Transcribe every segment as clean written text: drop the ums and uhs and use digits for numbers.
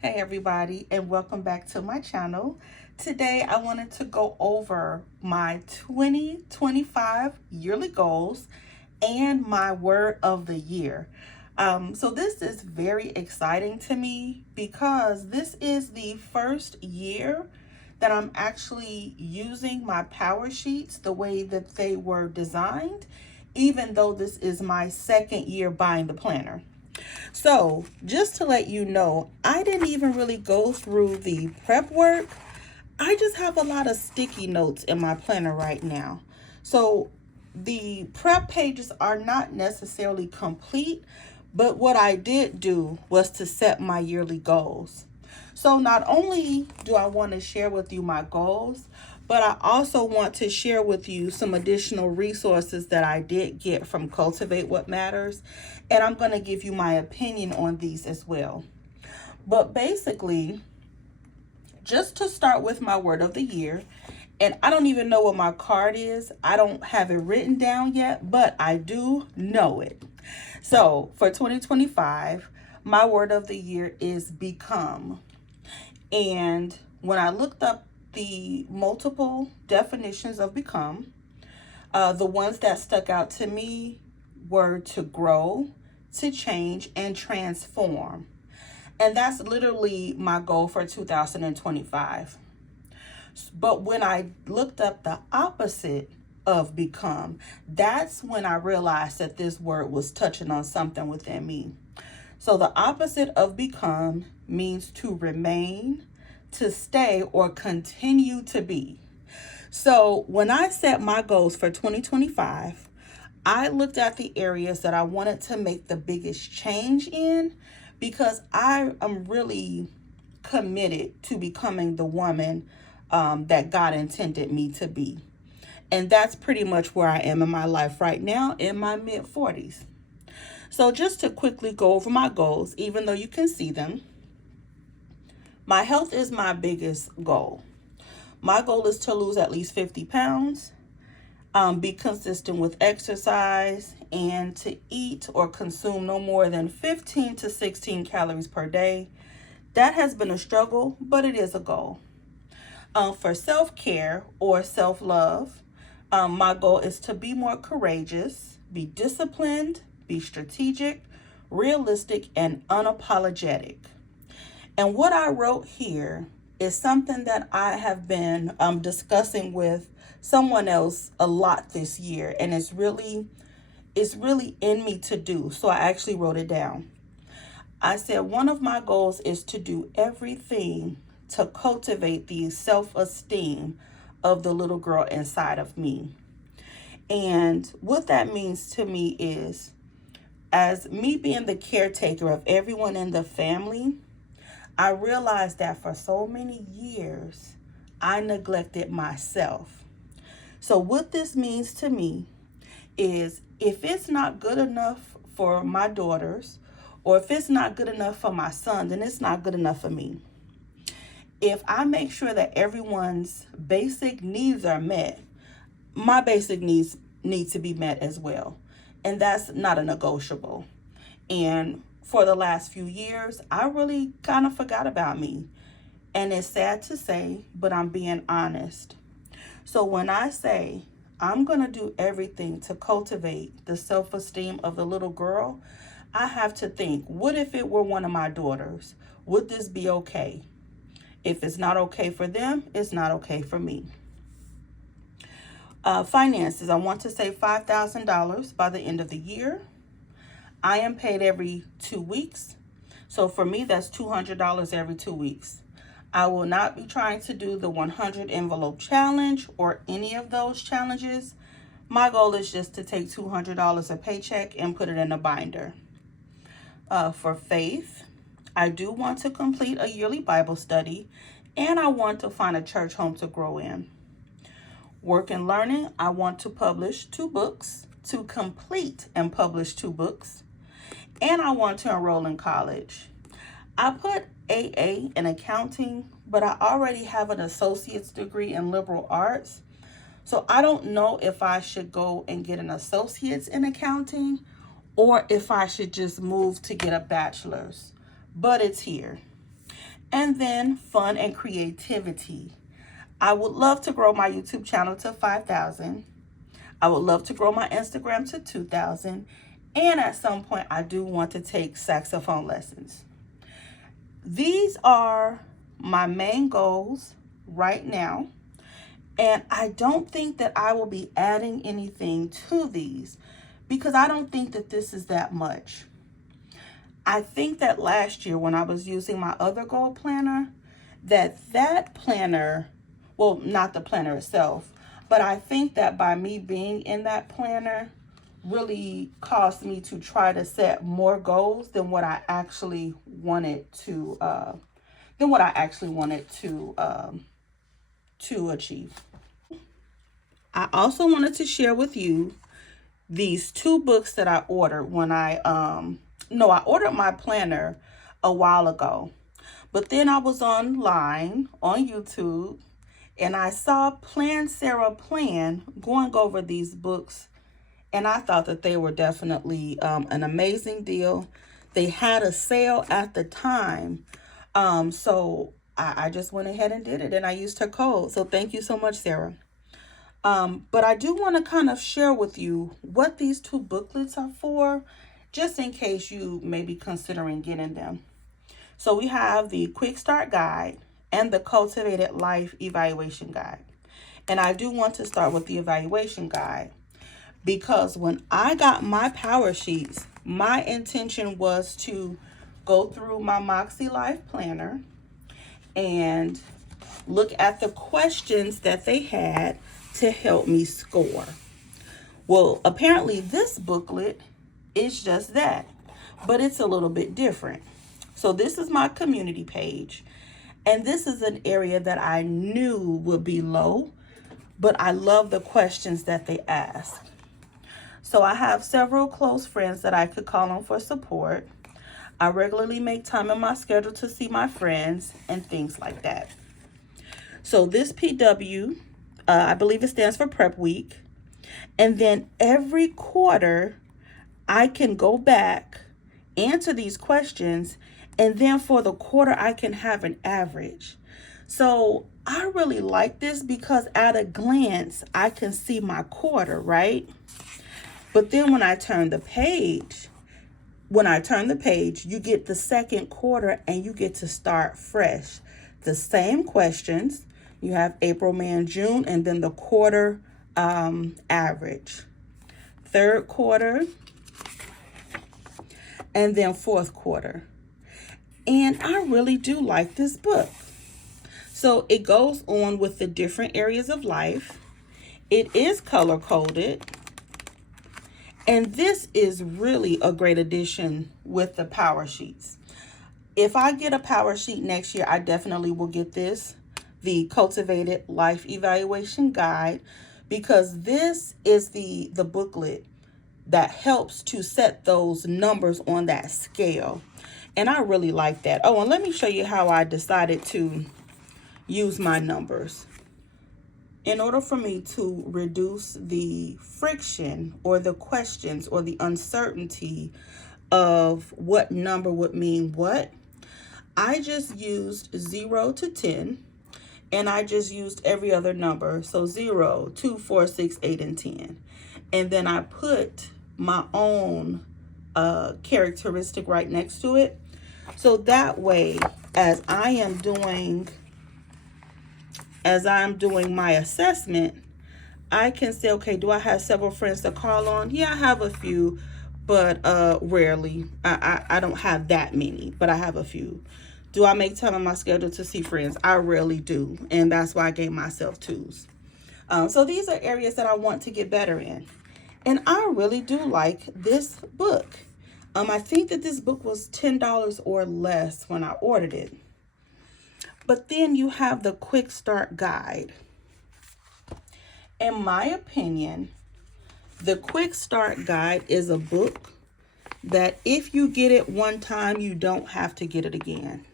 Hey everybody, and welcome back to my channel. Today I wanted to go over my 2025 yearly goals and my word of the year. So this is very exciting to me because this is the first year that I'm actually using my power sheets the way that they were designed, even though this is my second year buying the planner. So, just to let you know, I didn't even really go through the prep work. I just have a lot of sticky notes in my planner right now. So, the prep pages are not necessarily complete, but what I did do was to set my yearly goals. So, not only do I want to share with you my goals, but I also want to share with you some additional resources that I did get from Cultivate What Matters. And I'm going to give you my opinion on these as well. But basically, just to start with my word of the year, and I don't even know what my card is. I don't have it written down yet, but I do know it. So for 2025, my word of the year is become. And when I looked up the multiple definitions of become, the ones that stuck out to me were to grow, to change, and transform. And that's literally my goal for 2025. But when I looked up the opposite of become, that's when I realized that this word was touching on something within me. So the opposite of become means to remain, to stay, or continue to be. So when I set my goals for 2025, I looked at the areas that I wanted to make the biggest change in because I am really committed to becoming the woman that God intended me to be. And that's pretty much where I am in my life right now in my mid 40s. So just to quickly go over my goals, even though you can see them, my health is my biggest goal. My goal is to lose at least 50 pounds, be consistent with exercise, and to eat or consume no more than 15 to 16 calories per day. That has been a struggle, but it is a goal. For self-care or self-love, my goal is to be more courageous, be disciplined, be strategic, realistic, and unapologetic. And what I wrote here is something that I have been discussing with someone else a lot this year, and it's really in me to do. So I actually wrote it down. I said one of my goals is to do everything to cultivate the self-esteem of the little girl inside of me. And what that means to me is, as me being the caretaker of everyone in the family, I realized that for so many years, I neglected myself. So what this means to me is if it's not good enough for my daughters, or if it's not good enough for my son, then it's not good enough for me. If I make sure that everyone's basic needs are met, my basic needs need to be met as well. And that's not a negotiable. And for the last few years, I really kind of forgot about me. And it's sad to say, but I'm being honest. So when I say I'm going to do everything to cultivate the self-esteem of the little girl, I have to think, what if it were one of my daughters? Would this be okay? If it's not okay for them, it's not okay for me. Finances, I want to save $5,000 by the end of the year. I am paid every 2 weeks. So for me, that's $200 every 2 weeks. I will not be trying to do the 100 envelope challenge or any of those challenges. My goal is just to take $200 a paycheck and put it in a binder. For faith, I do want to complete a yearly Bible study, and I want to find a church home to grow in. Work and learning, I want to publish 2 books, to complete and publish 2 books, and I want to enroll in college. I put AA in accounting, but I already have an associate's degree in liberal arts. So I don't know if I should go and get an associate's in accounting or if I should just move to get a bachelor's, but it's here. And then fun and creativity. I would love to grow my YouTube channel to 5,000. I would love to grow my Instagram to 2,000. And at some point, I do want to take saxophone lessons. These are my main goals right now. And I don't think that I will be adding anything to these because I don't think that this is that much. I think that last year when I was using my other goal planner, that planner, well, not the planner itself, but I think that by me being in that planner really caused me to try to set more goals than what I actually wanted to to achieve. I also wanted to share with you these two books that I ordered when I ordered my planner a while ago. But then I was online on YouTube and I saw Plan Sarah Plan going over these books, and I thought that they were definitely an amazing deal. They had a sale at the time. So I just went ahead and did it, and I used her code. So thank you so much, Sarah. But I do want to kind of share with you what these two booklets are for, just in case you may be considering getting them. So we have the Quick Start Guide and the Cultivated Life Evaluation Guide. And I do want to start with the evaluation guide because when I got my power sheets, my intention was to go through my Moxie Life Planner and look at the questions that they had to help me score. Well, apparently this booklet is just that, but it's a little bit different. So this is my community page, and this is an area that I knew would be low, but I love the questions that they ask. So I have several close friends that I could call on for support. I regularly make time in my schedule to see my friends and things like that. So this PW, I believe it stands for Prep Week. And then every quarter, I can go back, answer these questions, and then for the quarter, I can have an average. So I really like this because at a glance, I can see my quarter, right? But then when I turn the page, you get the second quarter and you get to start fresh. The same questions. You have April, May, and June, and then the quarter average. Third quarter, and then fourth quarter. And I really do like this book. So it goes on with the different areas of life. It is color coded. And this is really a great addition with the power sheets. If I get a power sheet next year, I definitely will get this, the Cultivated Life Evaluation Guide, because this is the booklet that helps to set those numbers on that scale. And I really like that. Oh, and let me show you how I decided to use my numbers. In order for me to reduce the friction or the questions or the uncertainty of what number would mean what, I just used 0 to 10, and I just used every other number. So 0, 2, 4, 6, 8, and 10. And then I put my own characteristic right next to it. So that way, as I'm doing my assessment, I can say, okay, do I have several friends to call on? Yeah, I have a few, but rarely. I don't have that many, but I have a few. Do I make time on my schedule to see friends? I rarely do, and that's why I gave myself 2s. So these are areas that I want to get better in. And I really do like this book. I think that this book was $10 or less when I ordered it. But then you have the Quick Start Guide. In my opinion, the Quick Start Guide is a book that if you get it one time, you don't have to get it again.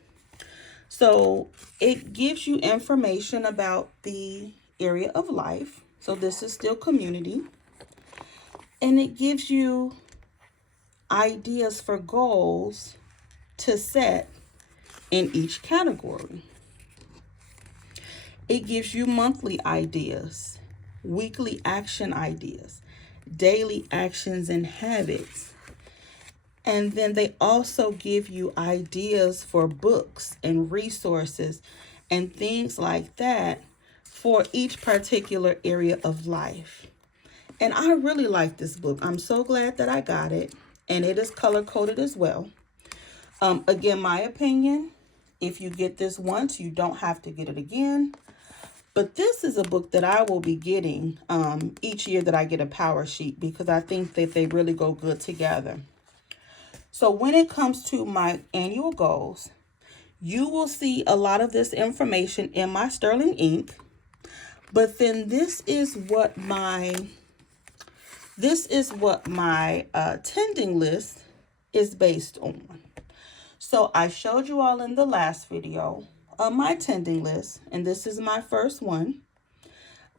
So it gives you information about the area of life. So this is still community. And it gives you ideas for goals to set in each category. It gives you monthly ideas, weekly action ideas, daily actions and habits. And then they also give you ideas for books and resources and things like that for each particular area of life. And I really like this book. I'm so glad that I got it. And it is color coded as well. Again, my opinion, if you get this once, you don't have to get it again. But this is a book that I will be getting each year that I get a power sheet, because I think that they really go good together. So when it comes to my annual goals, you will see a lot of this information in my sterling ink. But then this is what my tending list is based on. So I showed you all in the last video my tending list, and this is my first one.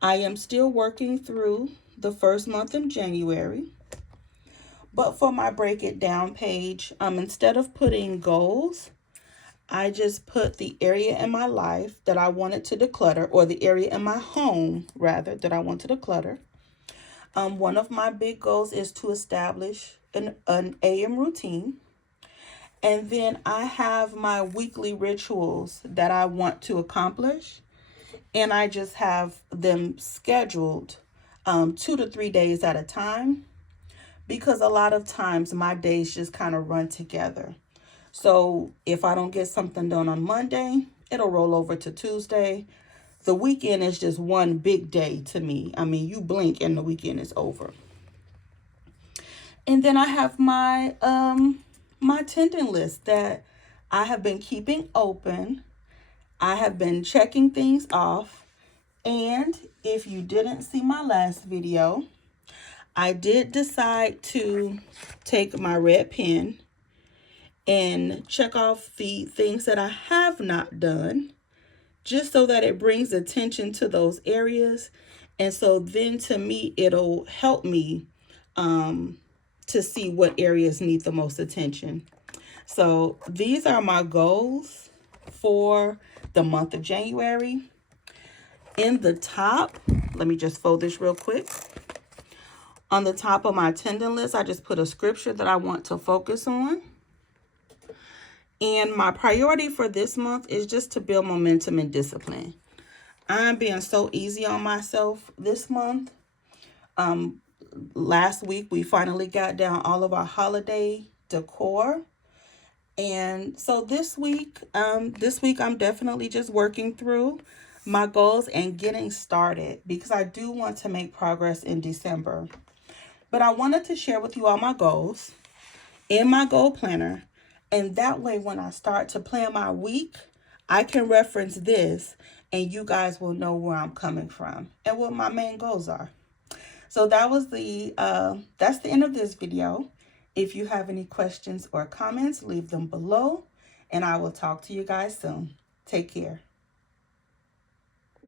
I am still working through the first month of January. But for my break it down page, instead of putting goals, I just put the area in my life that I wanted to declutter, or the area in my home, rather, that I want to declutter. One of my big goals is to establish an AM routine. And then I have my weekly rituals that I want to accomplish. And I just have them scheduled 2 to 3 days at a time, because a lot of times my days just kind of run together. So if I don't get something done on Monday, it'll roll over to Tuesday. The weekend is just one big day to me. I mean, you blink and the weekend is over. And then I have my my tending list that I have been keeping open. I have been checking things off. And if you didn't see my last video, I did decide to take my red pen and check off the things that I have not done, just so that it brings attention to those areas. And so then to me, it'll help me to see what areas need the most attention. So these are my goals for the month of January. In the top, let me just fold this real quick. On the top of my tending list, I just put a scripture that I want to focus on. And my priority for this month is just to build momentum and discipline. I'm being so easy on myself this month. Last week, we finally got down all of our holiday decor. And so this week I'm definitely just working through my goals and getting started, because I do want to make progress in December. But I wanted to share with you all my goals in my goal planner. And that way, when I start to plan my week, I can reference this and you guys will know where I'm coming from and what my main goals are. So that's the end of this video. If you have any questions or comments, leave them below, and I will talk to you guys soon. Take care.